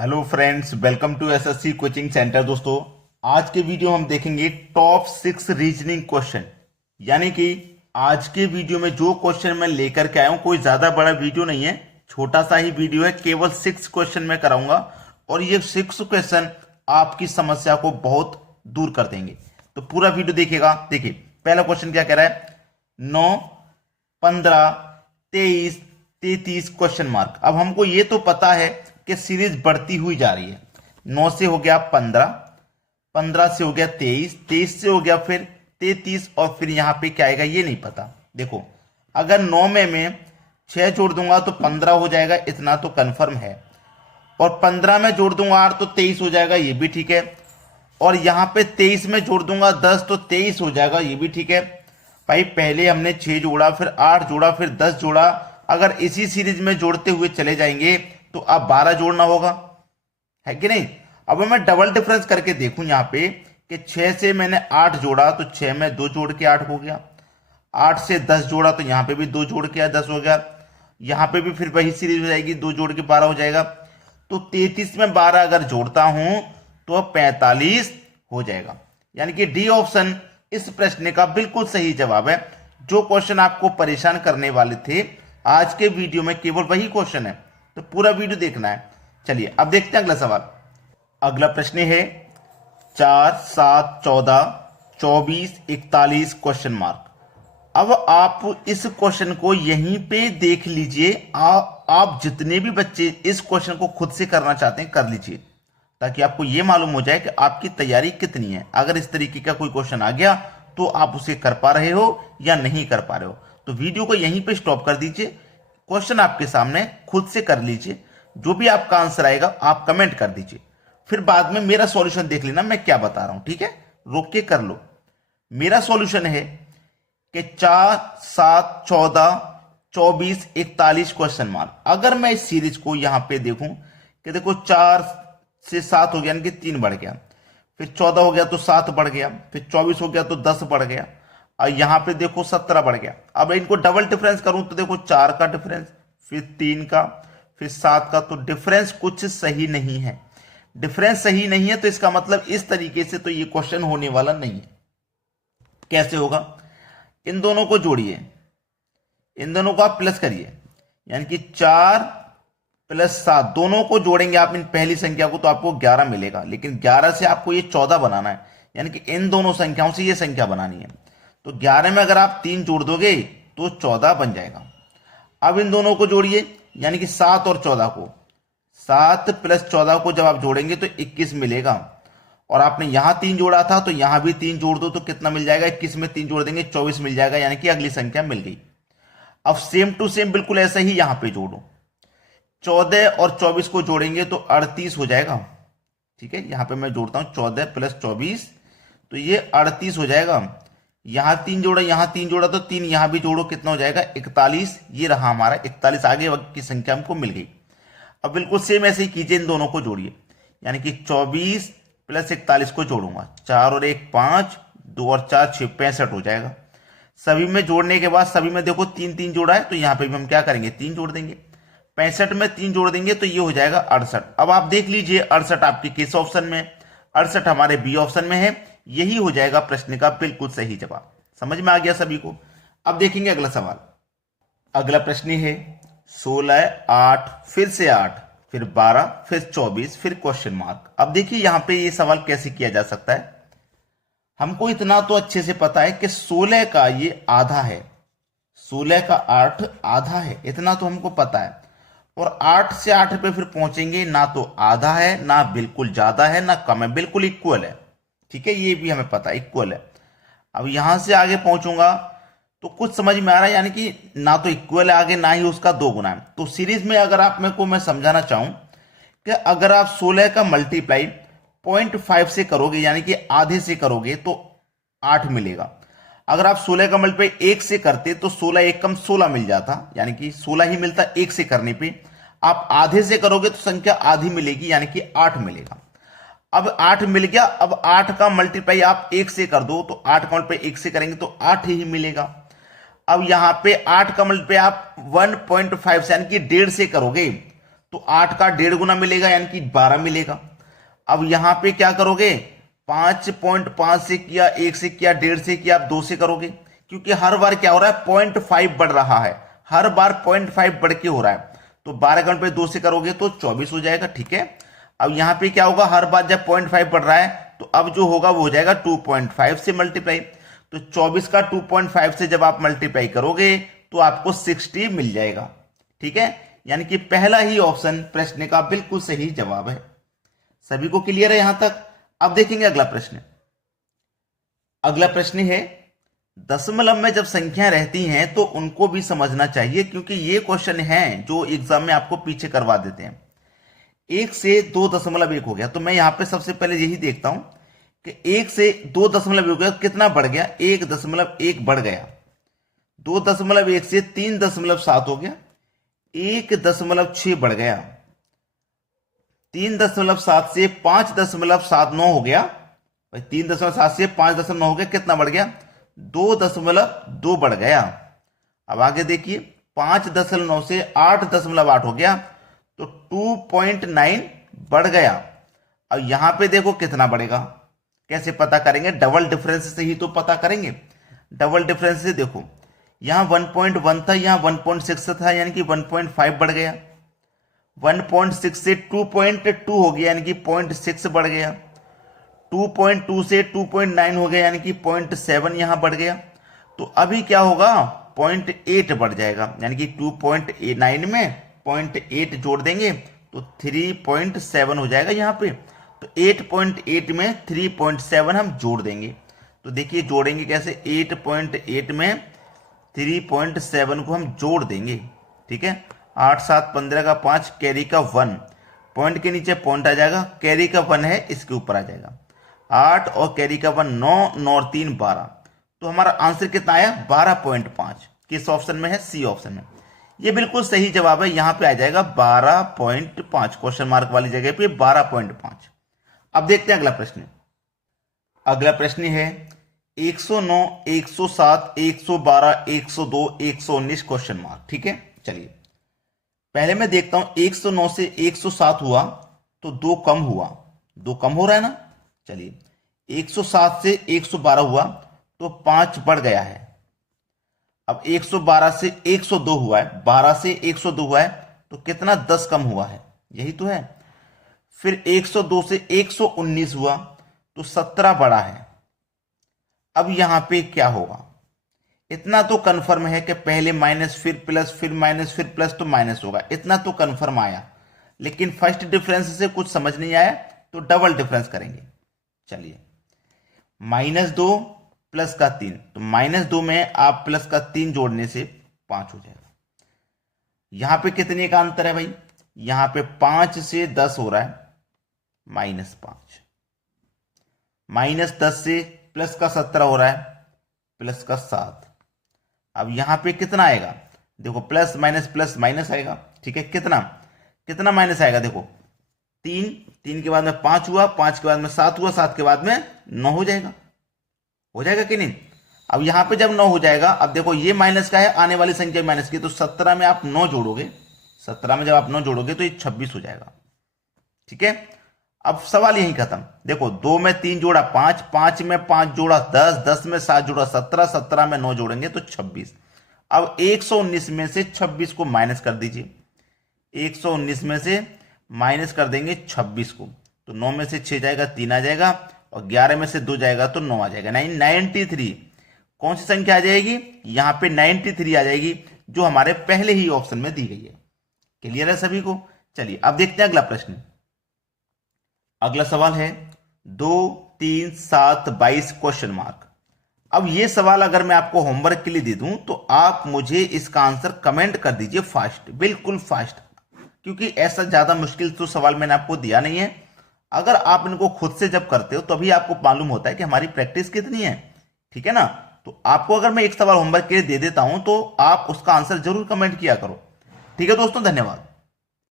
Hello friends, welcome to SSC coaching centre. दोस्तों, आज के वीडियो हम देखेंगे टॉप 6 रीजनिंग क्वेश्चन। यानी कि आज के वीडियो में जो क्वेश्चन मैं लेकर के आया हूं, कोई ज्यादा बड़ा वीडियो नहीं है, छोटा सा ही वीडियो है। केवल 6 क्वेश्चन मैं कराऊंगा और ये 6 क्वेश्चन आपकी समस्या को बहुत दूर कर देंगे। तो पूरा वीडियो देखिएगा। देखिए, पहला क्वेश्चन क्या कह रहा है, 9, 15, 23, 33 क्वेश्चन मार्क। अब हमको ये तो पता है कि सीरीज बढ़ती हुई जा रही है। 9 से हो गया 15, 15 से हो गया 23, 23 से हो गया फिर 33 और फिर यहां पे क्या आएगा ये नहीं पता। देखो, अगर 9 में मैं 6 जोड़ दूंगा तो 15 हो जाएगा, इतना तो कंफर्म है। और 15 में जोड़ दूंगा 8 तो 23 हो जाएगा, ये भी ठीक है। और यहां पे 23 में जोड़ दूंगा 10 तो 23 हो जाएगा, ये भी ठीक है। भाई, पहले हमने 6 जोड़ा, फिर 8 जोड़ा, फिर 10 जोड़ा। अगर इसी सीरीज में जोड़ते हुए चले जाएंगे तो अब 12 जोड़ना होगा, है कि नहीं। अब मैं डबल डिफरेंस करके देखूं यहां पे कि 6 से मैंने 8 जोड़ा तो 6 में 2 जोड़ के 8 हो गया। 8 से 10 जोड़ा तो यहां पे भी 2 जोड़ के 10 हो गया। यहां पे भी फिर वही सीरीज हो जाएगी, 2 जोड़ के 12 हो जाएगा। तो 33 में 12 अगर जोड़ता हूं तो 45 हो जाएगा। यानी कि डी ऑप्शन इस प्रश्न का बिल्कुल सही जवाब है। जो क्वेश्चन आपको परेशान करने वाले थे, आज के वीडियो में केवल वही क्वेश्चन है, तो पूरा वीडियो देखना है। चलिए अब देखते हैं अगला सवाल। अगला प्रश्न है 4, 7, 14, 24, 41 क्वेश्चन मार्क। अब आप इस क्वेश्चन को यहीं पे देख लीजिए। आप जितने भी बच्चे इस क्वेश्चन को खुद से करना चाहते हैं कर लीजिए, ताकि आपको यह मालूम हो जाए कि आपकी तैयारी कितनी है। अगर इस तरीके का कोई क्वेश्चन आ गया तो आप उसे कर पा रहे हो या नहीं कर पा रहे हो। तो वीडियो को यहीं पे स्टॉप कर दीजिए, क्वेश्चन आपके सामने खुद से कर लीजिए। जो भी आपका आंसर आएगा आप कमेंट कर दीजिए, फिर बाद में मेरा सॉल्यूशन देख लेना मैं क्या बता रहा हूं, ठीक है। रोक के कर लो। मेरा सॉल्यूशन है कि 4, 7, 14, 24, 41 क्वेश्चन मार्क। अगर मैं इस सीरीज को यहां पे देखूं कि देखो 4 से 7 हो गया, यानी कि 3 बढ़ गया, फिर 14 हो गया तो 7 बढ़ गया, फिर 24 हो गया तो 10 बढ़ गया, और यहां पे देखो 17 बढ़ गया। अब इनको डबल डिफरेंस करूं तो देखो 4 का डिफरेंस, फिर 3 का, फिर 7 का। तो डिफरेंस कुछ सही नहीं है। डिफरेंस सही नहीं है तो इसका मतलब इस तरीके से तो ये क्वेश्चन होने वाला नहीं है। कैसे होगा, इन दोनों को जोड़िए, इन दोनों को आप प्लस करिए, यानी कि 4 प्लस 7 दोनों को जोड़ेंगे आप इन पहली संख्या को तो आपको 11 मिलेगा। लेकिन 11 से आपको ये 14 बनाना है, यानी कि इन दोनों संख्याओं से ये संख्या बनानी है। तो 11 में अगर आप 3 जोड़ दोगे तो 14 बन जाएगा। अब इन दोनों को जोड़िए, यानी कि 7 और 14 को, 7 प्लस 14 को जब आप जोड़ेंगे तो 21 मिलेगा। और आपने यहां 3 जोड़ा था तो यहां भी 3 जोड़ दो तो कितना मिल जाएगा, 21 में 3 जोड़ देंगे 24 मिल जाएगा, यानी कि अगली संख्या मिल गई। अब सेम टू सेम बिल्कुल ऐसा ही यहां पे जोड़ो, 14 और 24 को जोड़ेंगे तो 38 हो जाएगा, ठीक है। यहां पे मैं जोड़ता हूं 14 प्लस 24 तो ये 38 हो जाएगा। यहां 3 जोड़ा, यहां 3 जोड़ा तो 3 यहां भी जोड़ो, कितना हो जाएगा 41। ये रहा हमारा 41, आगे वक्त की संख्या हमको मिल गई। अब बिल्कुल सेम ऐसे ही कीजिए, इन दोनों को जोड़िए, यानी कि 24 प्लस 41 को जोड़ूंगा, 4 और 1 5, 2 और 4 6, 65 हो जाएगा। सभी में जोड़ने के बाद सभी में देखो 3 3 जोड़ा है तो यहां पे भी हम क्या करेंगे 3 जोड़ देंगे। 65 में 3 जोड़ देंगे तो ये हो जाएगा 68। अब आप देख लीजिए 68 आपके किस ऑप्शन में, 68 हमारे बी ऑप्शन में है। यही हो जाएगा प्रश्न का बिल्कुल सही जवाब। समझ में आ गया सभी को। अब देखेंगे अगला सवाल। अगला प्रश्न है 16, 8, फिर से 8, फिर 12, फिर 24, फिर क्वेश्चन मार्क। अब देखिए यहां पे ये सवाल कैसे किया जा सकता है। हमको इतना तो अच्छे से पता है कि 16 का ये आधा है, 16 का 8 आधा है, इतना तो हमको पता है। और 8 से 8 पे फिर पहुंचेंगे, ना तो आधा है ना बिल्कुल ज्यादा है ना कम है, बिल्कुल इक्वल है, ठीक है। ये भी हमें पता है इक्वल है। अब यहां से आगे पहुंचूंगा तो कुछ समझ में आ रहा है, यानी कि ना तो इक्वल है आगे ना ही उसका 2 गुना है। तो सीरीज में अगर आप मेरे को मैं समझाना चाहूं कि अगर आप 16 का मल्टीप्लाई 0.5 से करोगे, यानी कि आधे से करोगे तो 8 मिलेगा। अगर आप 16 का मल्टीप्लाई 1 से करते तो 16 1 कम 16 मिल जाता, यानी कि 16 ही मिलता 1 से करने पे। आप आधे से करोगे तो संख्या आधी मिलेगी, यानी कि 8 मिलेगा। अब 8 मिल गया। अब 8 का मल्टीप्लाई आप 1 से कर दो तो 8 का मल्टीप्लाई 1 से करेंगे तो 8 ही मिलेगा। अब यहां पे 8 का मल्टीप्लाई आप 1.5 से यानी कि 1.5 से करोगे तो 8 का 1.5 गुना मिलेगा यानी कि 12 मिलेगा। अब यहां पे क्या करोगे, 5.5 से किया, 1 से किया, 1.5 से किया, आप 2 से करोगे, क्योंकि हर बार क्या हो रहा है 0.5 बढ़ रहा है, हर बार 0.5 बढ़ के हो रहा है। तो 12 का पे 2 से करोगे तो 24 हो जाएगा। ठीक है, अब यहां पे क्या होगा, हर बार जब 0.5 बढ़ रहा है तो अब जो होगा वो हो जाएगा 2.5 से मल्टीप्लाई। तो 24 का 2.5 से जब आप मल्टीप्लाई करोगे तो आपको 60 मिल जाएगा। ठीक है, यानी कि पहला ही ऑप्शन प्रश्न का बिल्कुल सही जवाब है। सभी को क्लियर है यहां तक? अब देखेंगे अगला प्रश्न। अगला प्रश्न है, दशमलव में जब संख्या रहती हैं तो उनको भी समझना चाहिए, क्योंकि ये क्वेश्चन है जो एग्जाम में आपको पीछे करवा देते हैं। 1 से 2.1 हो गया, तो मैं यहां पे सबसे पहले यही देखता हूं कि 1 से 2.1 हो गया, कितना बढ़ गया, 1.1 बढ़ गया। 2.1 से 3.7 हो गया, 1.6 बढ़ गया। 3.7 से 5.79 हो गया भाई, 3.7 से 5.9 हो गया, कितना बढ़ गया, 2.2 बढ़ गया। अब आगे देखिए, 5.9 से 8.8 हो गया, तो 2.9 बढ़ गया। अब यहां पे देखो कितना बढ़ेगा, कैसे पता करेंगे, डबल डिफरेंस से ही तो पता करेंगे। डबल डिफरेंस से देखो, यहां 1.1 था, यहां 1.6 था, यानी कि 1.5 बढ़ गया। 1.6 से 2.2 हो गया, यानी कि 0.6 बढ़ गया। 2.2 से 2.9 हो गया, यानी कि 0.7 यहां बढ़ गया। तो अभी क्या होगा, 0.8 बढ़ जाएगा, यानी कि 2.9 में 0.8 जोड़ देंगे तो 3.7 हो जाएगा यहां पे। तो 8.8 में 3.7 हम जोड़ देंगे। तो देखिए जोड़ेंगे कैसे, 8.8 में 3.7 को हम जोड़ देंगे। ठीक है, 8 7 15 का 5, कैरी का 1, पॉइंट के नीचे पॉइंट आ जाएगा, कैरी का 1 है इसके ऊपर आ जाएगा। 8 और कैरी का 1, 9 9 और 3 12। तो हमारा आंसर कितना आया, 12.5। किस ऑप्शन में है, सी ऑप्शन में। ये बिल्कुल सही जवाब है, यहां पे आ जाएगा 12.5, क्वेश्चन मार्क वाली जगह पे 12.5। अब देखते हैं अगला प्रश्न। अगला प्रश्न है 109, 107, 112, 102, 119 क्वेश्चन मार्क। ठीक है, चलिए पहले मैं देखता हूं, 109 से 107 हुआ तो 2 कम हुआ, 2 कम हो रहा है ना। चलिए 107 से 112 हुआ तो 5 बढ़ गया है। अब 112 से 102 हुआ है, 12 से 102 हुआ है तो कितना, 10 कम हुआ है, यही तो है। फिर 102 से 119 हुआ तो 17 बढ़ा है। अब यहां पे क्या होगा, इतना तो कंफर्म है कि पहले माइनस फिर प्लस फिर माइनस फिर प्लस तो माइनस होगा, इतना तो कंफर्म आया। लेकिन फर्स्ट डिफरेंस से कुछ समझ नहीं आया तो डबल डिफरेंस करेंगे। चलिए -2 प्लस का 3, तो -2 में आप प्लस का 3 जोड़ने से 5 हो जाएगा। यहां पे कितने का अंतर है भाई, यहां पे 5 से 10 हो रहा है, -5। -10 से प्लस का 17 हो रहा है, प्लस का 7। अब यहां पे कितना आएगा, देखो प्लस माइनस आएगा। ठीक है, कितना कितना माइनस आएगा, देखो 3 के बाद में 5 हुआ, 5 के बाद में 7 हुआ, 7 के बाद में 9 हो जाएगा कि नहीं। अब यहां पे जब 9 हो जाएगा, अब देखो ये माइनस का है, आने वाली संख्या माइनस की, तो 17 में आप 9 जोड़ोगे, 17 में जब आप 9 जोड़ोगे तो ये 26 हो जाएगा। ठीक है, अब सवाल यही खत्म। देखो 2 में 3 जोड़ा 5, 5 में 5 जोड़ा 10, 10 में 7 जोड़ा 17, 17 में 9 जोड़ेंगे तो 26। अब 119 में से 26 को माइनस कर दीजिए, 119 में से माइनस कर देंगे 26 को, तो 9 में से 6 जाएगा, 3 आ जाएगा, और 11 में से 2 जाएगा तो 9 आ जाएगा। 93 कौन सी संख्या आ जाएगी, यहां पे 93 आ जाएगी, जो हमारे पहले ही ऑप्शन में दी गई है। क्लियर है सभी को? चलिए अब देखते हैं अगला प्रश्न। अगला सवाल है 2 3 7 22 क्वेश्चन मार्क। अब ये सवाल अगर मैं आपको होमवर्क के लिए दे दूं तो आप मुझे इसका आंसर कमेंट कर दीजिए फास्ट, बिल्कुल फास्ट, क्योंकि ऐसा ज्यादा मुश्किल तो सवाल मैंने आपको दिया नहीं है। अगर आप इनको खुद से जब करते हो तभी आपको मालूम होता है कि हमारी प्रैक्टिस कितनी है। ठीक है ना, तो आपको अगर मैं एक सवाल होमवर्क के लिए दे देता हूं तो आप उसका आंसर जरूर कमेंट किया करो। ठीक है दोस्तों, धन्यवाद।